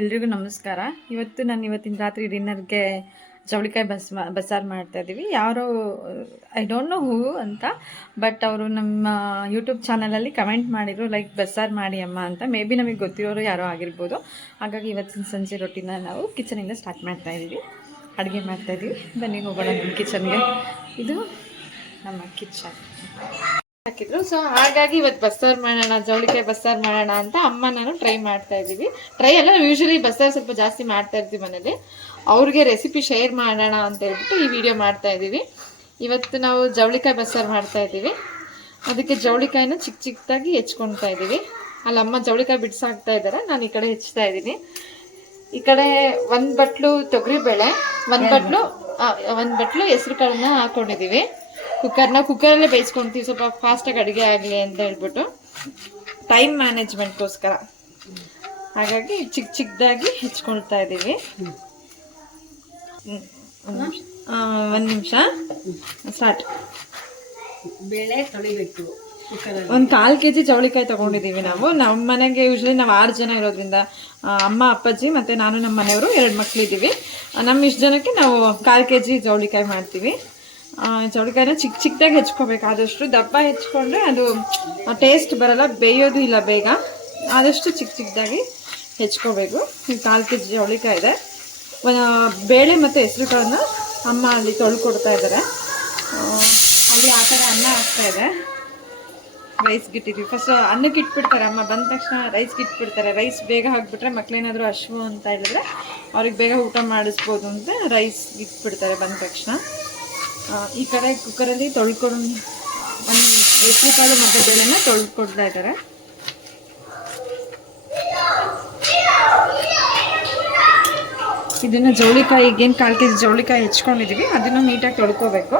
ಎಲ್ರಿಗೂ ನಮಸ್ಕಾರ. ಇವತ್ತು ನಾನು ಇವತ್ತಿನ ರಾತ್ರಿ ಡಿನ್ನರ್ಗೆ ಚವಳಿಕಾಯಿ ಬಸ್ ಬಸ್ಸಾರು ಮಾಡ್ತಾ ಇದ್ದೀವಿ ಯಾರೋ, ಐ ಡೋಂಟ್ ನೋ ಹೂ ಅಂತ, ಬಟ್ ಅವರು ನಮ್ಮ ಯೂಟ್ಯೂಬ್ ಚಾನಲಲ್ಲಿ ಕಮೆಂಟ್ ಮಾಡಿದರು, ಲೈಕ್ ಬಸ್ಸಾರು ಮಾಡಿ ಅಮ್ಮ ಅಂತ. ಮೇ ಬಿ ನಮಗೆ ಗೊತ್ತಿರೋರು ಯಾರೋ ಆಗಿರ್ಬೋದು. ಹಾಗಾಗಿ ಇವತ್ತಿನ ಸಂಜೆ ರೊಟ್ಟಿನ ನಾವು ಕಿಚನಿಂದ ಸ್ಟಾರ್ಟ್ ಮಾಡ್ತಾ ಇದ್ದೀವಿ ಅಡುಗೆ ಮಾಡ್ತಾ ಇದ್ದೀವಿ ಬನ್ನಿ ಹೋಗೋಣ ನಮ್ಮ ಕಿಚನ್ಗೆ. ಇದು ನಮ್ಮ ಕಿಚನ್. ಹಾಕಿದ್ರು. ಸೊ ಹಾಗಾಗಿ ಇವತ್ತು ಬಸ್ಸಾರು ಮಾಡೋಣ ಜವಳಿಕಾಯಿ ಬಸ್ಸಾರು ಮಾಡೋಣ ಅಂತ ಅಮ್ಮ ನಾನು ಟ್ರೈ ಮಾಡ್ತಾ ಇದ್ದೀವಿ. ಟ್ರೈ ಅಲ್ಲ ಯೂಶಲಿ ಬಸ್ಸಾರು ಸ್ವಲ್ಪ ಜಾಸ್ತಿ ಮಾಡ್ತಾ ಇರ್ತೀವಿ ಮನೇಲಿ ಅವ್ರಿಗೆ ರೆಸಿಪಿ ಶೇರ್ ಮಾಡೋಣ ಅಂತ ಹೇಳ್ಬಿಟ್ಟು ಈ ವಿಡಿಯೋ ಮಾಡ್ತಾ ಇದ್ದೀವಿ. ಇವತ್ತು ನಾವು ಜವಳಿಕಾಯಿ ಬಸ್ಸಾರು ಮಾಡ್ತಾ ಇದ್ದೀವಿ. ಅದಕ್ಕೆ ಜವಳಿಕಾಯಿನ ಚಿಕ್ಕ ಚಿಕ್ಕದಾಗಿ ಹೆಚ್ಕೊಳ್ತಾ ಇದ್ದೀವಿ. ಅಲ್ಲಿ ಅಮ್ಮ ಜವಳಿಕಾಯಿ ಬಿಡ್ಸಾಕ್ತಾ ಇದ್ದಾರೆ ನಾನು ಈ ಕಡೆ ಹೆಚ್ಚ್ತಾ ಇದ್ದೀನಿ. ಈ ಕಡೆ ಒಂದು ಬಟ್ಲು ತೊಗರಿಬೇಳೆ ಒಂದು ಬಟ್ಲು ಒಂದು ಬಟ್ಲು ಹೆಸ್ರು ಕಾಳನ್ನ ಹಾಕೊಂಡಿದ್ದೀವಿ. ಕುಕ್ಕರ್ನ ಕುಕ್ಕರಲ್ಲೇ ಬೇಯಿಸ್ಕೊಂತೀವಿ. ಸ್ವಲ್ಪ ಫಾಸ್ಟಾಗಿ ಅಡುಗೆ ಆಗಲಿ ಅಂತ ಹೇಳ್ಬಿಟ್ಟು. ಟೈಮ್ ಮ್ಯಾನೇಜ್ಮೆಂಟ್ಗೋಸ್ಕರ ಹಾಗಾಗಿ ಚಿಕ್ಕ ಚಿಕ್ಕದಾಗಿ ಹೆಚ್ಕೊಳ್ತಾ ಇದ್ದೀವಿ ಒಂದು ನಿಮಿಷ. ಸ್ಟಾರ್ಟ್ ಬೇಳೆ ತೊಳಿಬೇಕು ಒಂದು ಕಾಲು ಕೆ ಜಿ ಚೌಳಿಕಾಯಿ ತೊಗೊಂಡಿದ್ದೀವಿ ನಾವು. ನಮ್ಮ ಮನೆಗೆ ಯೂಶ್ವಲಿ ನಾವು ಆರು ಜನ ಇರೋದ್ರಿಂದ ಅಮ್ಮ ಅಪ್ಪಾಜಿ ಮತ್ತು ನಾನು ನಮ್ಮ ಮನೆಯವರು ಎರಡು ಮಕ್ಕಳಿದ್ದೀವಿ ನಮ್ಮ ಇಷ್ಟು ಜನಕ್ಕೆ ನಾವು ಕಾಲು ಕೆ ಜಿ ಚೌಳಿಕಾಯಿ ಮಾಡ್ತೀವಿ. ಆ, ಜವಳಿಕಾಯಿನ ಚಿಕ್ಕ ಚಿಕ್ಕದಾಗಿ ಹೆಚ್ಕೋಬೇಕು. ಆದಷ್ಟು ದಪ್ಪ ಹೆಚ್ಕೊಂಡ್ರೆ ಅದು ಟೇಸ್ಟ್ ಬರಲ್ಲ ಬೇಯೋದು ಇಲ್ಲ ಬೇಗ. ಆದಷ್ಟು ಚಿಕ್ಕ ಚಿಕ್ಕದಾಗಿ ಹೆಚ್ಕೋಬೇಕು. ಈ ಕಾಲು ಕೆ ಜಿ ಜವಳಿಕಾಯಿ ಇದೆ. ಬೇಳೆ ಮತ್ತು ಹೆಸರುಗಳನ್ನು ಅಮ್ಮ ಅಲ್ಲಿ ತೊಳ್ಕೊಡ್ತಾ ಇದ್ದಾರೆ. ಅಲ್ಲಿ ಆ ಥರ ಅನ್ನ ಆಗ್ತಾ ಇದೆ. ರೈಸ್ ಇಟ್ಟಿದ್ದೀವಿ ಫಸ್ಟ್ ಅನ್ನಕ್ಕೆ ಇಟ್ಬಿಡ್ತಾರೆ ಅಮ್ಮ. ಬಂದ ತಕ್ಷಣ ರೈಸ್ಗೆ ಇಟ್ಬಿಡ್ತಾರೆ. ರೈಸ್ ಬೇಗ ಹಾಕ್ಬಿಟ್ರೆ ಮಕ್ಕಳೇನಾದರೂ ಹಶ್ವು ಅಂತ ಹೇಳಿದ್ರೆ ಅವ್ರಿಗೆ ಬೇಗ ಊಟ ಮಾಡಿಸ್ಬೋದು ಅಂತ ರೈಸ್ ಇಟ್ಬಿಡ್ತಾರೆ ಬಂದ ತಕ್ಷಣ. ಈ ಕಡೆ ಕುಕ್ಕರಲ್ಲಿ ತೊಳ್ಕೊಂಡು ಒಂದು ಹೆಸರು ಕಾಳು ಮತ್ತು ಬೇಳೆನ ತೊಳ್ಕೊಡ್ತಾ ಇದ್ದಾರೆ. ಇದನ್ನು ಜೋಳಿಕಾಯಿ, ಈಗೇನು ಕಾಲು ಕೆ ಜಿ ಜವಳಿಕಾಯಿ ಹೆಚ್ಕೊಂಡಿದ್ದೀವಿ ಅದನ್ನು ನೀಟಾಗಿ ತೊಳ್ಕೊಬೇಕು.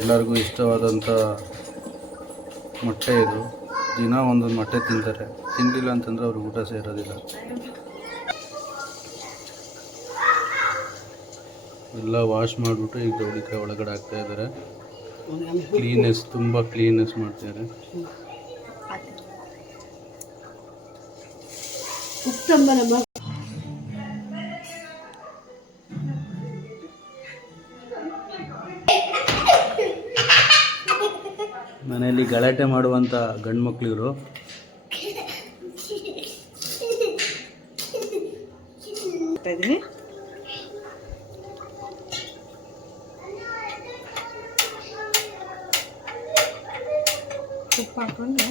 ಎಲ್ಲರಿಗೂ ಇಷ್ಟವಾದಂಥ ಮೊಟ್ಟೆ ಇದು. ದಿನ ಒಂದೊಂದು ಮೊಟ್ಟೆ ತಿಂತಾರೆ. ತಿನ್ನಲಿಲ್ಲ ಅಂತಂದ್ರೆ ಅವ್ರಿಗೆ ಊಟ ಸೇರೋದಿಲ್ಲ. ಎಲ್ಲ ವಾಶ್ ಮಾಡಿಬಿಟ್ಟು ಈಗ ದೌಡಿಕಾಯಿ ಒಳಗಡೆ ಹಾಕ್ತಾ ಇದ್ದಾರೆ. ಕ್ಲೀನೆಸ್ ತುಂಬ ಕ್ಲೀನೆಸ್ ಉತ್ತಂಬರಮ್ಮ ಮನೆಯಲ್ಲಿ ಗಲಾಟೆ ಮಾಡುವಂಥ ಗಂಡು ಮಕ್ಳಿವರು ಹಾಕೊಂಡು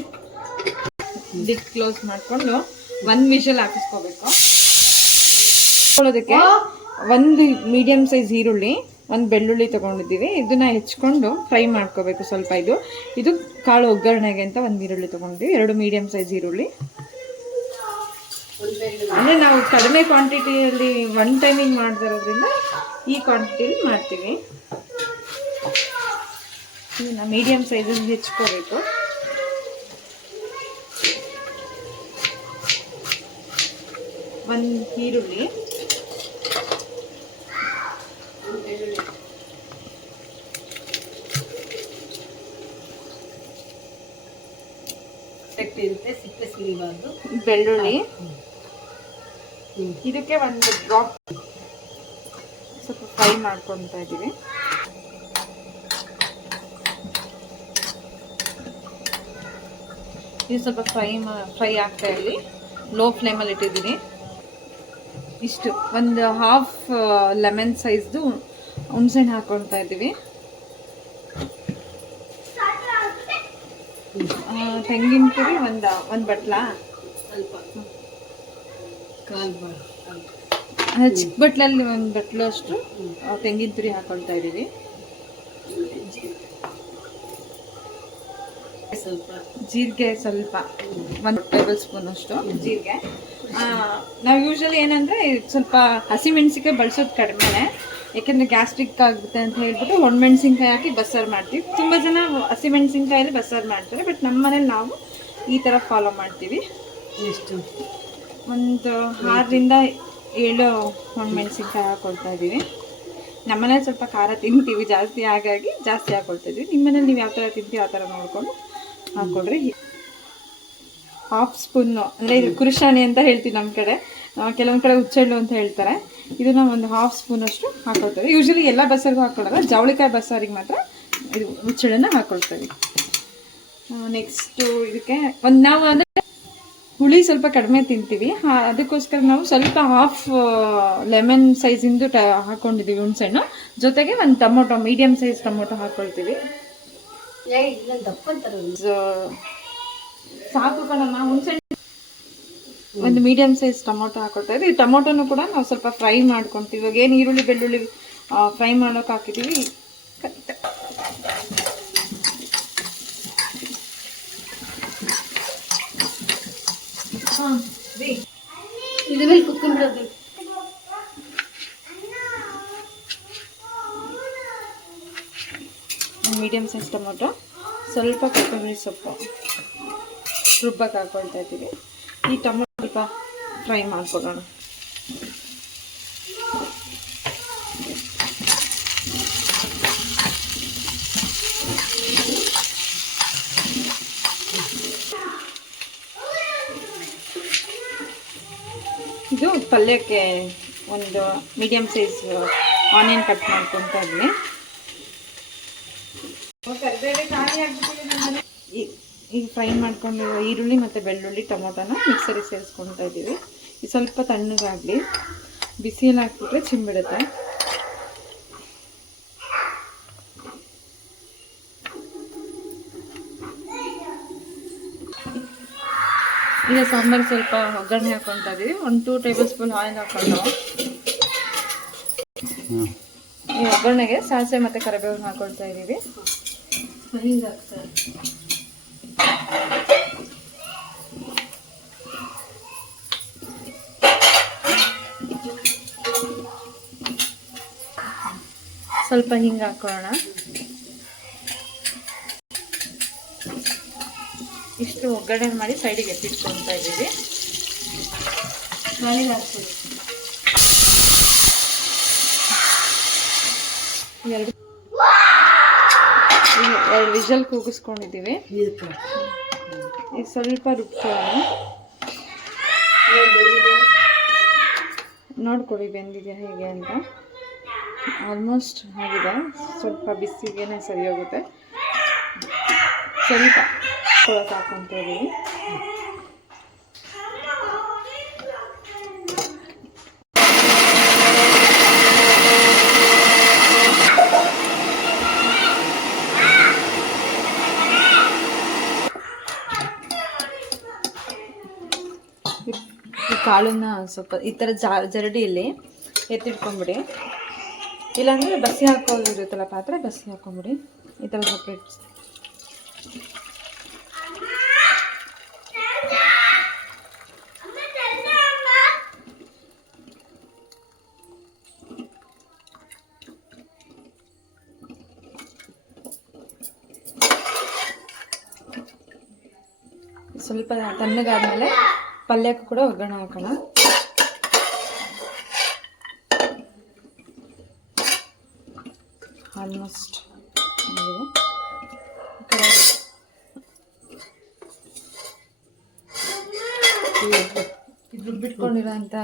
ಲಿಡ್ ಕ್ಲೋಸ್ ಮಾಡಿಕೊಂಡು ಒಂದು ಮಿಷಲ್ ಹಾಕಿಸ್ಕೋಬೇಕು. ಹಾಕೊಳ್ಳೋದಕ್ಕೆ ಒಂದು ಮೀಡಿಯಮ್ ಸೈಜ್ ಈರುಳ್ಳಿ, ಒಂದು ಬೆಳ್ಳುಳ್ಳಿ ತೊಗೊಂಡಿದ್ದೀವಿ. ಇದನ್ನ ಹೆಚ್ಕೊಂಡು ಫ್ರೈ ಮಾಡ್ಕೋಬೇಕು ಸ್ವಲ್ಪ ಇದು. ಇದು ಕಾಳು ಒಗ್ಗರಣೆಗೆ ಅಂತ ಒಂದು ಈರುಳ್ಳಿ ತೊಗೊಂಡಿದ್ದೀವಿ. ಎರಡು ಮೀಡಿಯಮ್ ಸೈಜ್ ಈರುಳ್ಳಿ. ಅಂದರೆ ನಾವು ಕಡಿಮೆ ಕ್ವಾಂಟಿಟಿಯಲ್ಲಿ ಒನ್ ಟೈಮಿಂಗ್ ಮಾಡ್ತಿರೋದ್ರಿಂದ ಈ ಕ್ವಾಂಟಿಟಿಯಲ್ಲಿ ಮಾಡ್ತೀವಿ. ಇದನ್ನು ಮೀಡಿಯಮ್ ಸೈಜಲ್ಲಿ ಹೆಚ್ಕೋಬೇಕು. ಒಂದು ಈರುಳ್ಳಿ. ಸಿಪ್ಪೆ ಬೆಳ್ಳುಳ್ಳಿ. ಇದಕ್ಕೆ ಒಂದು ಡ್ರಾಪ್ ಸ್ವಲ್ಪ ಫ್ರೈ ಮಾಡ್ಕೊತಾ ಇದ್ದೀವಿ. ಇದು ಸ್ವಲ್ಪ ಫ್ರೈ ಫ್ರೈ ಆಗ್ತಾ ಇರಲಿ. ಲೋ ಫ್ಲೇಮಲ್ಲಿ ಇಟ್ಟಿದ್ದೀನಿ. ಇಷ್ಟು ಒಂದು ಹಾಫ್ ಲೆಮನ್ ಸೈಜ್ದು ಹುಣಸೆಹಣ್ಣು ಹಾಕ್ಕೊಳ್ತಾ ಇದ್ದೀವಿ. ತೆಂಗಿನ ತುರಿ ಒಂದು ಒಂದು ಬಟ್ಲಾ? ಚಿಕ್ಕ ಬಟ್ಲಲ್ಲಿ ಒಂದು ಬಟ್ಲು ಅಷ್ಟು ತೆಂಗಿನ ತುರಿ ಹಾಕೊಳ್ತಾ ಇದ್ದೀವಿ. ಸ್ವಲ್ಪ. ಜೀರಿಗೆ ಸ್ವಲ್ಪ ಒಂದು ಟೇಬಲ್ ಸ್ಪೂನ್ ಅಷ್ಟು. ಜೀರಿಗೆ. ನಾವು ಯೂಶಲಿ ಏನಂದರೆ ಸ್ವಲ್ಪ ಹಸಿಮೆಣಸಿಕಾಯಿ ಬಳಸೋದು ಕಡಿಮೆ ಯಾಕೆಂದರೆ ಗ್ಯಾಸ್ಟ್ರಿಕ್ ಆಗುತ್ತೆ ಅಂತ ಹೇಳ್ಬಿಟ್ಟು ಒಣಮೆಣಸಿನ್ಕಾಯಿ ಹಾಕಿ ಬಸ್ಸಾರು ಮಾಡ್ತೀವಿ. ತುಂಬ ಜನ ಹಸಿಮೆಣಸಿನ್ಕಾಯಲ್ಲಿ ಬಸ್ಸಾರು ಮಾಡ್ತಾರೆ ಬಟ್ ನಮ್ಮ ಮನೇಲಿ ನಾವು ಈ ಥರ ಫಾಲೋ ಮಾಡ್ತೀವಿ. ಎಷ್ಟು? ಒಂದು ಆರರಿಂದ ಏಳು ಒಣಮೆಣಸಿನ್ಕಾಯಿ ಹಾಕೊಳ್ತಾ ಇದ್ದೀವಿ. ನಮ್ಮನೇಲಿ ಸ್ವಲ್ಪ ಖಾರ ತಿಂತೀವಿ ಜಾಸ್ತಿ ಹಾಗಾಗಿ ಜಾಸ್ತಿ ಹಾಕೊಳ್ತಾ ಇದ್ದೀವಿ. ನಿಮ್ಮ ಮನೇಲಿ ನೀವು ಯಾವ ಥರ ತಿಂತೀವಿ ಆ ಥರ ನೋಡಿಕೊಂಡು ಹಾಕ್ಕೊಡ್ರಿ ಹಾಫ್ ಸ್ಪೂನು ಅಂದರೆ ಇದು ಕುರುಶಾಣಿ ಅಂತ ಹೇಳ್ತೀವಿ ನಮ್ಮ ಕಡೆ. ಕೆಲವೊಂದು ಕಡೆ ಹುಚ್ಚೆಳ್ಳು ಅಂತ ಹೇಳ್ತಾರೆ. ಇದನ್ನ ಒಂದು ಹಾಫ್ ಸ್ಪೂನ್ ಅಷ್ಟು ಹಾಕೊಳ್ತೇವೆ. ಯೂಶಲಿ ಎಲ್ಲ ಬಸ್ಸಾರಿಗೂ ಹಾಕೊಳ್ಳಲ್ಲ ಜವಳಿಕಾಯಿ ಬಸ್ಸಾರಿಗೆ ಮಾತ್ರ ಇದು ಹುಚ್ಚೆಳ್ಳನ್ನು ಹಾಕೊಳ್ತೇವೆ. ನೆಕ್ಸ್ಟು ಇದಕ್ಕೆ ಒಂದು ನಾವು ಅಂದರೆ ಹುಳಿ ಸ್ವಲ್ಪ ಕಡಿಮೆ ತಿಂತೀವಿ. ಅದಕ್ಕೋಸ್ಕರ ನಾವು ಸ್ವಲ್ಪ ಹಾಫ್ ಲೆಮನ್ ಸೈಜಿಂದು ಟ ಹಾಕ್ಕೊಂಡಿದ್ದೀವಿ ಹುಣ್ಸೆಹಣ್ಣು ಜೊತೆಗೆ ಒಂದು ಟೊಮೊಟೊ ಮೀಡಿಯಮ್ ಸೈಜ್ ಟೊಮೊಟೊ ಹಾಕ್ಕೊಳ್ತೀವಿ ಏ ಇಲ್ಲ ದಪ್ಪ ಅಂತಾರೆ ಅವ್ರು. ಸೊ, ಸಾಕು ಕಣಮ್ಮ ಹುಣಸೆ ಒಂದು ಮೀಡಿಯಮ್ ಸೈಜ್ ಟೊಮೊಟೊ ಹಾಕೊಳ್ತಾ ಇದ್ದೀವಿ ಈ ಟೊಮೊಟೊನು ಕೂಡ ನಾವು ಸ್ವಲ್ಪ ಫ್ರೈ ಮಾಡ್ಕೊತೀವಿ. ಇವಾಗ ಏನು ಈರುಳ್ಳಿ ಬೆಳ್ಳುಳ್ಳಿ ಫ್ರೈ ಮಾಡೋಕೆ ಹಾಕಿದ್ದೀವಿ ಇದ್ರ ಮೇಲೆ ಕುತ್ಕೊಂಡ್ಬಿಡೋದು ಮೀಡಿಯಮ್ ಸೈಜ್ ಟೊಮೊಟೊ. ಸ್ವಲ್ಪ ಕೊತ್ತಂಬರಿ ಸೊಪ್ಪು. ರುಬ್ಬಕ್ಕೆ ಹಾಕೊಳ್ತಾ ಇದ್ದೀವಿ. ಈ ಟೊಮೊಟೊ ಸ್ವಲ್ಪ ಫ್ರೈ ಮಾಡ್ಕೊಡೋಣ ಇದು ಪಲ್ಯಕ್ಕೆ ಒಂದು ಮೀಡಿಯಮ್ ಸೈಜ್ ಆನಿಯನ್ ಕಟ್ ಮಾಡ್ಕೊತಾ ಇದ್ದೀನಿ. ಈ- ಈಗ ಫ್ರೈ ಮಾಡ್ಕೊಂಡಿರೋ ಈರುಳ್ಳಿ ಮತ್ತು ಬೆಳ್ಳುಳ್ಳಿ ಟೊಮೊಟೊನ ಮಿಕ್ಸರಿಗೆ ಸೇರಿಸ್ಕೊತಾ ಇದ್ದೀವಿ ಇದು ಸ್ವಲ್ಪ ತಣ್ಣಗಾಗಲಿ ಬಿಸಿಯಲ್ಲಿ ಹಾಕ್ಬಿಟ್ರೆ ಚಿಂಬಿಡುತ್ತೆ ಈಗ ಸಾಂಬಾರು ಸ್ವಲ್ಪ ಒಗ್ಗರಣೆ ಹಾಕ್ಕೊತಾ ಇದ್ದೀವಿ ಒಂದು ಟೂ ಟೇಬಲ್ ಸ್ಪೂನ್ ಆಯಿಲ್ ಹಾಕೊಂಡು ಈ ಒಗ್ಗರಣೆಗೆ ಸಾಸಿವೆ ಮತ್ತು ಕರಿಬೇವು ಹಾಕೊಳ್ತಾ ಇದ್ದೀವಿ ಸ್ವಲ್ಪ ಹಿಂಗೆ ಹಾಕೋಣ. ಇಷ್ಟು ಒಗ್ಗರಣೆ ಮಾಡಿ ಸೈಡಿಗೆ ಎತ್ತಿಟ್ಕೊಳ್ತಾ ಇದ್ದೀವಿ. ನಾಳೆಗೆ ಹಾಕ್ತೀವಿ ಎರಡು ಎರಡು ವಿಷಲ್ ಕೂಗಿಸ್ಕೊಂಡಿದ್ದೀವಿ. ಈಗ ಸ್ವಲ್ಪ ರುಬ್ಕೊಳ್ಳೋಣ. ನೋಡ್ಕೊಡಿ ಬೆಂದಿದೆ ಹೇಗೆ ಅಂತ. ಆಲ್ಮೋಸ್ಟ್ ಆಗಿದೆ. ಸ್ವಲ್ಪ ಬಿಸಿಗೇನೆ ಸರಿ ಹೋಗುತ್ತೆ. ಸ್ವಲ್ಪ ಹಾಕೊತ ಇದ್ದೀವಿ. ಕಾಳನ್ನು ಸ್ವಲ್ಪ ಈ ಥರ ಜಾ ಜರಡಿಯಲ್ಲಿ ಎತ್ತಿಟ್ಕೊಂಬಿಡಿ ಇಲ್ಲಾಂದರೆ ಬಸಿ ಹಾಕೋದಿರುತ್ತಲ್ಲ ಪಾತ್ರೆ? ಬಸಿ ಹಾಕೊಂಬಿಡಿ ಈ ಥರ ಸಪ್ರೇಟ್ ಸ್ವಲ್ಪ ತಣ್ಣಗಾದ್ಮೇಲೆ ಪಲ್ಯಕ್ಕೂ ಕೂಡ ಒಗ್ಗರಣೆ ಹಾಕೋಣ. ಆಲ್ಮೋಸ್ಟ್ ಇದು ರುಬ್ಬಿಟ್ಕೊಂಡಿರೋಂಥ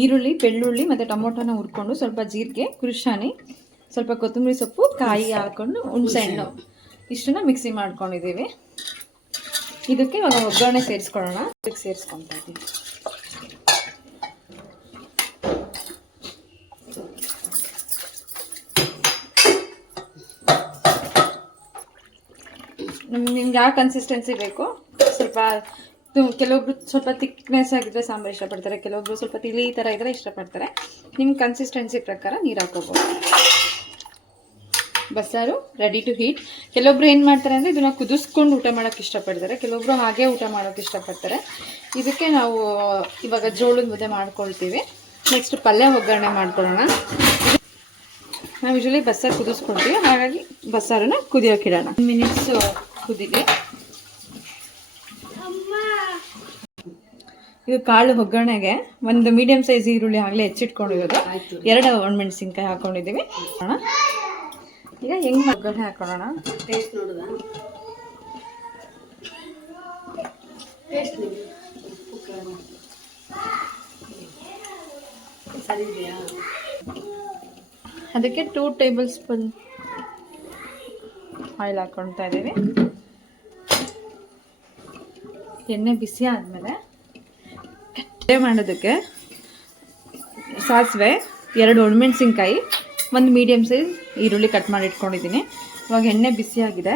ಈರುಳ್ಳಿ, ಬೆಳ್ಳುಳ್ಳಿ ಮತ್ತು ಟೊಮೊಟೊನ ಹುರ್ಕೊಂಡು ಸ್ವಲ್ಪ ಜೀರಿಗೆ ಕುರುಶಾನಿ ಸ್ವಲ್ಪ ಕೊತ್ತಂಬರಿ ಸೊಪ್ಪು, ಕಾಯಿ ಹಾಕ್ಕೊಂಡು ಹುಣಸೆಹಣ್ಣು ಇಷ್ಟನ್ನ ಮಿಕ್ಸಿ ಮಾಡ್ಕೊಂಡಿದ್ದೀವಿ. ಇದಕ್ಕೆ ಒಗ್ಗರಣೆ ಸೇರಿಸ್ಕೊಳ್ಳೋಣ. ಇದಕ್ಕೆ ಸೇರಿಸ್ಕೊತಾ ನಮ್ಗೆ ನಿಮ್ಗೆ ಯಾವ ಕನ್ಸಿಸ್ಟೆನ್ಸಿ ಬೇಕು? ಸ್ವಲ್ಪ ಕೆಲವೊಬ್ರು ಸ್ವಲ್ಪ ತಿಕ್ನೆಸ್ ಆಗಿದ್ರೆ ಸಾಂಬಾರು ಇಷ್ಟಪಡ್ತಾರೆ, ಕೆಲವೊಬ್ರು ಸ್ವಲ್ಪ ತಿಳಿ ಥರ ಇದ್ರೆ ಇಷ್ಟಪಡ್ತಾರೆ. ನಿಮ್ಮ ಕನ್ಸಿಸ್ಟೆನ್ಸಿ ಪ್ರಕಾರ ನೀರು ಹಾಕೋಬೋದು. ಬಸ್ಸಾರು ರೆಡಿ ಟು ಹೀಟ್ ಕೆಲವೊಬ್ರು ಏನು ಮಾಡ್ತಾರೆ ಅಂದರೆ ಇದನ್ನ ಕುದಿಸ್ಕೊಂಡು ಊಟ ಮಾಡೋಕ್ಕೆ ಇಷ್ಟಪಡ್ತಾರೆ, ಕೆಲವೊಬ್ರು ಹಾಗೆ ಊಟ ಮಾಡೋಕ್ಕೆ ಇಷ್ಟಪಡ್ತಾರೆ. ಇದಕ್ಕೆ ನಾವು, ಇವಾಗ ಜೋಳದ ಮುದ್ದೆ ಮಾಡ್ಕೊಳ್ತೀವಿ. ನೆಕ್ಸ್ಟ್ ಪಲ್ಯ ಒಗ್ಗರಣೆ ಮಾಡ್ಕೊಳ್ಳೋಣ. ನಾವು ಯೂಶಲಿ ಬಸ್ಸಾರು ಕುದಿಸ್ಕೊಳ್ತೀವಿ, ಹಾಗಾಗಿ ಬಸ್ಸಾರನ್ನ ಕುದಿಯೋಕ್ಕಿಡೋಣ ಮಿನಿಟ್ಸ್ ಕುದಿಗೆ ಇದು ಕಾಳು ಒಗ್ಗರಣೆಗೆ ಒಂದು ಮೀಡಿಯಂ ಸೈಜ್ ಈರುಳ್ಳಿ ಆಗಲೇ ಹೆಚ್ಚಿಟ್ಕೊಂಡಿರೋದು ಎರಡು ಒಣಮೆಣಸಿನ್ಕಾಯಿ ಹಾಕೊಂಡಿದ್ದೀವಿ. ಈಗ ಹೆಂಗೆ ಒಗ್ಗರಣೆ ಹಾಕೊಳ್ಳೋಣ ಟೇಸ್ಟ್ ಸರಿ ಅದಕ್ಕೆ ಟೂ ಟೇಬಲ್ ಸ್ಪೂನ್ ಆಯಿಲ್ ಹಾಕ್ಕೊಳ್ತಾ ಇದ್ದೀವಿ. ಎಣ್ಣೆ ಬಿಸಿ ಆದಮೇಲೆ ಕಟ್ಟೆ ಮಾಡೋದಕ್ಕೆ ಸಾಸಿವೆ, ಎರಡು ಒಣಮೆಣಸಿನ್ಕಾಯಿ, ಒಂದು ಮೀಡಿಯಮ್ ಸೈಜ್ ಈರುಳ್ಳಿ ಕಟ್ ಮಾಡಿ ಇಟ್ಕೊಂಡಿದ್ದೀನಿ. ಇವಾಗ ಎಣ್ಣೆ ಬಿಸಿಯಾಗಿದೆ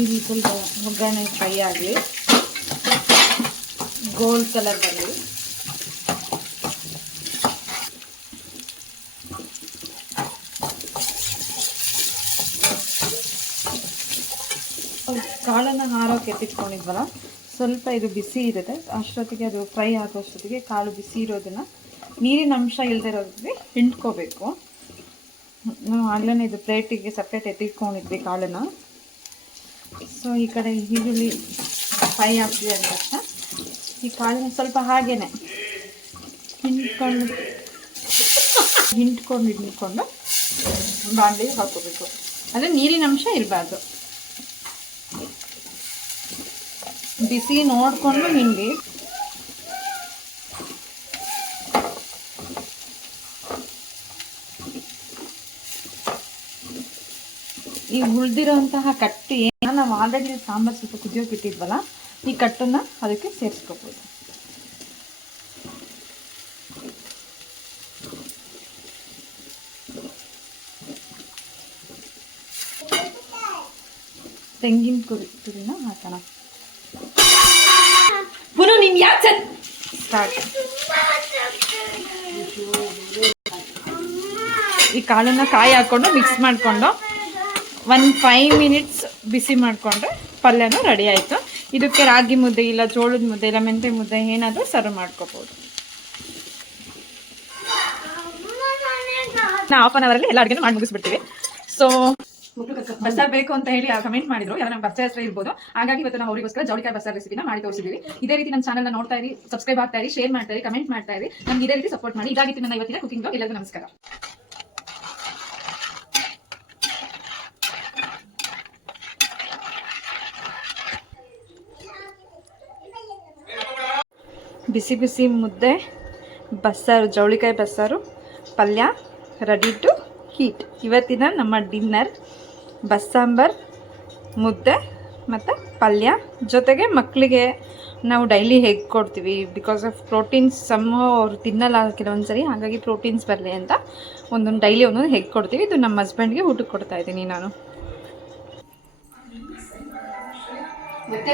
ಈ ಸ್ವಲ್ಪ ಒಗ್ಗರಣೆ ಫ್ರೈ ಆಗಲಿ ಗೋಲ್ಡ್ ಕಲರ್ ಬರಲಿ ಕಾಳನ್ನು ಹಾರೋಕೆ ಎತ್ತಿಟ್ಕೊಂಡಿದ್ವಲ್ಲ, ಸ್ವಲ್ಪ ಇದು ಬಿಸಿ ಇರುತ್ತೆ. ಅಷ್ಟೊತ್ತಿಗೆ ಅದು ಫ್ರೈ ಆಗೋಷ್ಟೊತ್ತಿಗೆ ಕಾಳು ಬಿಸಿ ಇರೋದನ್ನು ನೀರಿನ ಅಂಶ ಇಲ್ಲದೆ ಹಿಂಡ್ಕೋಬೇಕು. ನಾವು ಆಗಲೇ ಇದು ಪ್ಲೇಟಿಗೆ ಸಪ್ರೇಟ್ ಎತ್ತಿಟ್ಕೊಂಡಿದ್ವಿ ಕಾಳನ್ನು ಸೊ ಈ ಕಡೆ ಈರುಳ್ಳಿ ಫ್ರೈ ಆಗ್ತಿದೆ ಅಂತ ಈ ಕಾಳನ್ನು ಸ್ವಲ್ಪ ಹಾಗೇನೆ ಹಿಂಡ್ಕೊಂಡು ಹಿಂಡ್ಕೊಂಡು ಹಿಂಡ್ಕೊಂಡು ಬಾಣಲಿಗೆ ಹಾಕೋಬೇಕು. ಅಂದರೆ ನೀರಿನ ಅಂಶ ಇರಬಾರ್ದು. ಬಿಸಿ ನೋಡಿಕೊಂಡು ಹಿಂಡಿ ಈ ಉಳಿದಿರೋಂತಹ ಕಟ್ಟಿ ಏನ ನಾವು ಆಲ್ರೆಡಿ ಸಾಂಬಾರು ಸ್ವಲ್ಪ ಕುದಿಯೋಕೆ ಇಟ್ಟಿದ್ವಲ್ಲ ಈ ಕಟ್ಟನ್ನು ಅದಕ್ಕೆ ಸೇರಿಸ್ಕೋಬೋದು ತೆಂಗಿನ ಕುರಿ ತುರಿನ ಹಾಕೋಣ. ಯಾಕೆ ಸ್ಟಾರ್ಟ್ ಈ ಕಾಳನ್ನ ಕಾಯಿ ಹಾಕ್ಕೊಂಡು ಮಿಕ್ಸ್ ಮಾಡಿಕೊಂಡು ಒಂದು ಫೈವ್ ಮಿನಿಟ್ಸ್ ಬಿಸಿ ಮಾಡಿಕೊಂಡ್ರೆ ಪಲ್ಯನೂ ರೆಡಿ ಆಯಿತು. ಇದಕ್ಕೆ ರಾಗಿ ಮುದ್ದೆ ಇಲ್ಲ, ಜೋಳದ ಮುದ್ದೆ ಇಲ್ಲ ಮೆಂತೆ ಮುದ್ದೆ ಏನಾದರೂ ಸರ್ವ್ ಮಾಡ್ಕೋಬೋದು. ನಾ ಹಾಫ್ ಅನ್ ಅವರಲ್ಲಿ ಎಲ್ಲ ಅಡುಗೆನೂ ಮಾಡಿ ಮುಗಿಸ್ಬಿಡ್ತೀವಿ. ಸೊ ಬಸ್ಸಾರ್ ಬೇಕು ಅಂತ ಹೇಳಿ ಕಮೆಂಟ್ ಮಾಡಿದ್ರು. ಯಾರು ನಮ್ಮ ಬಸ್ಸಾರ್ ಹೆಸರು ಇರ್ಬೋದು. ಹಾಗಾಗಿ ಇವತ್ತು ನಾವು ಅವರಿಗೋಸ್ಕರ ಜೌಳಿಕಾಯಿ ಬಸ್ಸಾರ್ ರೆಸಿಪಿನ ಮಾಡಿ ತೋರಿಸಿದ್ದೀವಿ. ಇದೇ ರೀತಿ ನಮ್ಮ ಚಾನಲ್ನ ನೋಡ್ತಾ ಇರಿ ಸಬ್ಸ್ಕ್ರೈಬ್ ಆಗ್ತಾ ಇರಿ ಶೇರ್ ಮಾಡ್ತಾ ಇರಿ ಕಮೆಂಟ್ ಮಾಡ್ತಾ ಇರಿ. ನಮ್ಗೆ ಇದೇ ರೀತಿ ಸಪೋರ್ಟ್ ಮಾಡಿ. ಇದಾಗಿತ್ತು ನನ್ನ ಇವತ್ತಿನ ಕುಕಿಂಗ್ ಎಲ್ಲರಿಗೂ ನಮಸ್ಕಾರ. ಬಿಸಿ ಬಿಸಿ ಮುದ್ದೆ ಬಸ್ಸಾರು ಜವಳಿಕಾಯಿ ಬಸ್ಸಾರು ಪಲ್ಯ ರೆಡಿ ಟು ಹೀಟ್. ಇವತ್ತಿನ ನಮ್ಮ ಡಿನ್ನರ್ ಬಸ್ಸಾಂಬಾರ್, ಮುದ್ದೆ ಮತ್ತು ಪಲ್ಯ. ಜೊತೆಗೆ ಮಕ್ಕಳಿಗೆ ನಾವು ಡೈಲಿ ಹೇಗೆ ಕೊಡ್ತೀವಿ? ಬಿಕಾಸ್ ಆಫ್ ಪ್ರೋಟೀನ್ಸ್ ಸಮ್ ಅವ್ರು ತಿನ್ನಲ್ಲ ಕೆಲವೊಂದು ಸರಿ ಹಾಗಾಗಿ ಪ್ರೋಟೀನ್ಸ್ ಬರಲಿ ಅಂತ ಒಂದೊಂದು ಡೈಲಿ ಒಂದೊಂದು ಹೇಗೆ ಕೊಡ್ತೀವಿ? ಇದು ನಮ್ಮ ಹಸ್ಬೆಂಡ್ಗೆ ಊಟಕ್ಕೆ ಕೊಡ್ತಾ ಇದ್ದೀನಿ ನಾನು. ಮತ್ತೆ